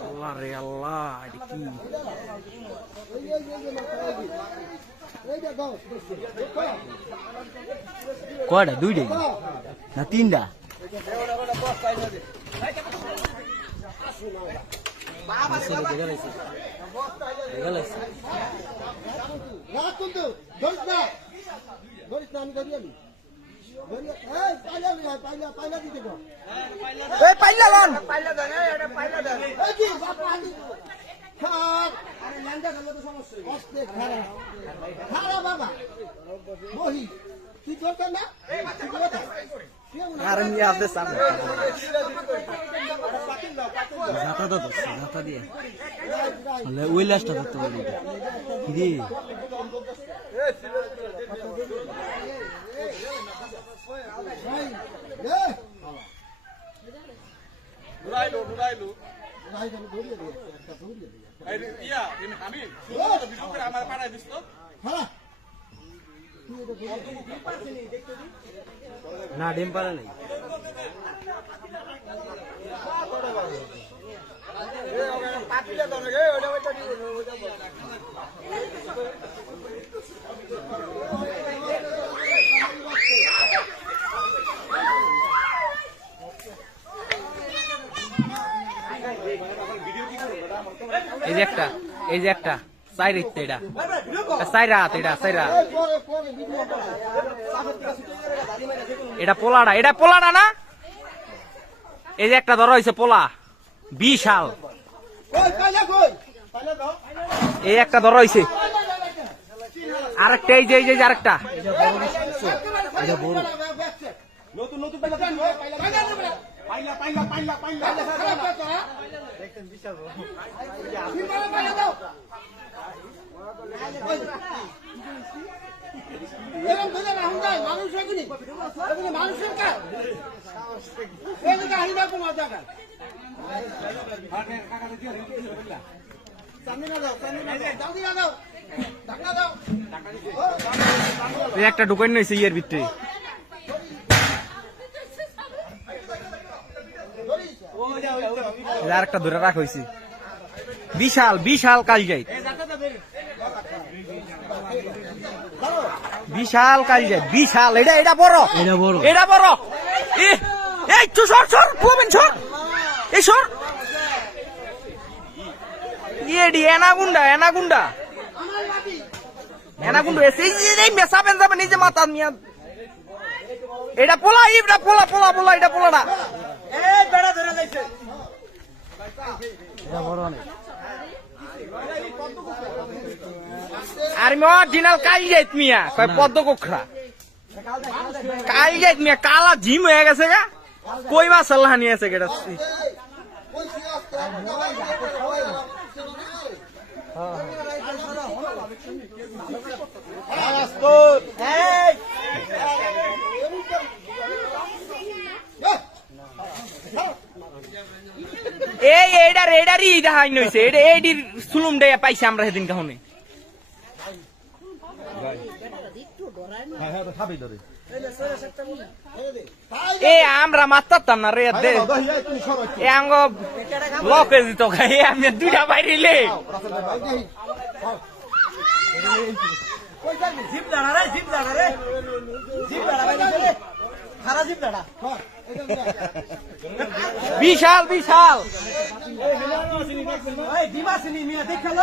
আল্লাহ রে আল্লাহ এটা দুইটাই? না তিনটা? ধরিস না ধরিস না আমি ধরি আমি। ধরি এই পাইলা আয়, পাইলা পাইলা দিতে গো এই পাইলা লন। খাক। আরে নিয়ে আসবে সামনে। জাতা দাও জাতা দিয়ে। তাহলে ওই লাস্টটা ধরতে পারবি। আমার পাঠাই দিস তো খারা না ডিম পারে নাই পাতিলে তো ওটা ওটা এই যে একটা এই যে একটা চাই রিত্তে এটা। চাই রাত এটা চাই রাত এই পরে পরে ভিডিও করা এটা পোলাটা এটা পোলাটা না? এই যে একটা ধরা হয়েছে পোলা বিশাল। কই পাইলা কই পাইলা দাও এই একটা ধরা হয়েছে আরেকটা এই যে এই যে এই যে আরেকটা। নতুন নতুন পাইলা পাইলা পাইলা পাইলা। দেখেন বিশাল মানুষের কাজ। হারিবার কোনো জায়গা একটা ঢুকাই নিয়েছে ইয়ের ভিতরে। যে আরেকটা ধরে রাখা হয়েছে। বিশাল বিশাল কাল যাই বিশাল কাল যায় বিশাল। এটা এটা বড়। এটা বড়। এটা বড়। এ, এই চু সর সর প্রবীণ সর। এই সর। ইয়েডি এনাগুন্ডা এনাগুন্ডা এনাগুন্ডা এসে এই যাবেন এই যে মাথা মিয়া এটা পোলা এটা পোলা পোলা পোলা এটা পোলা না এই বেড়া ধরে যাইছে। আর মি অরিজিনাল কাল যাইত মিয়া। কয় পদ্ম কোখরা কাল যাইত মিয়া কালা জিম হয়ে গেছে গা। কই মাছ আল্লাহ নিয়ে আছে গেটা ওই এইডার এইডারই দেখাই নইছে এটা এইডির সুলুম দেয়া পাইছে আমরা সেদিন কাহনে এ, আমরা এ দুইটা বাইরিলে বিশাল বিশাল। এই ডিমাসিনি মিয়া দেখাল।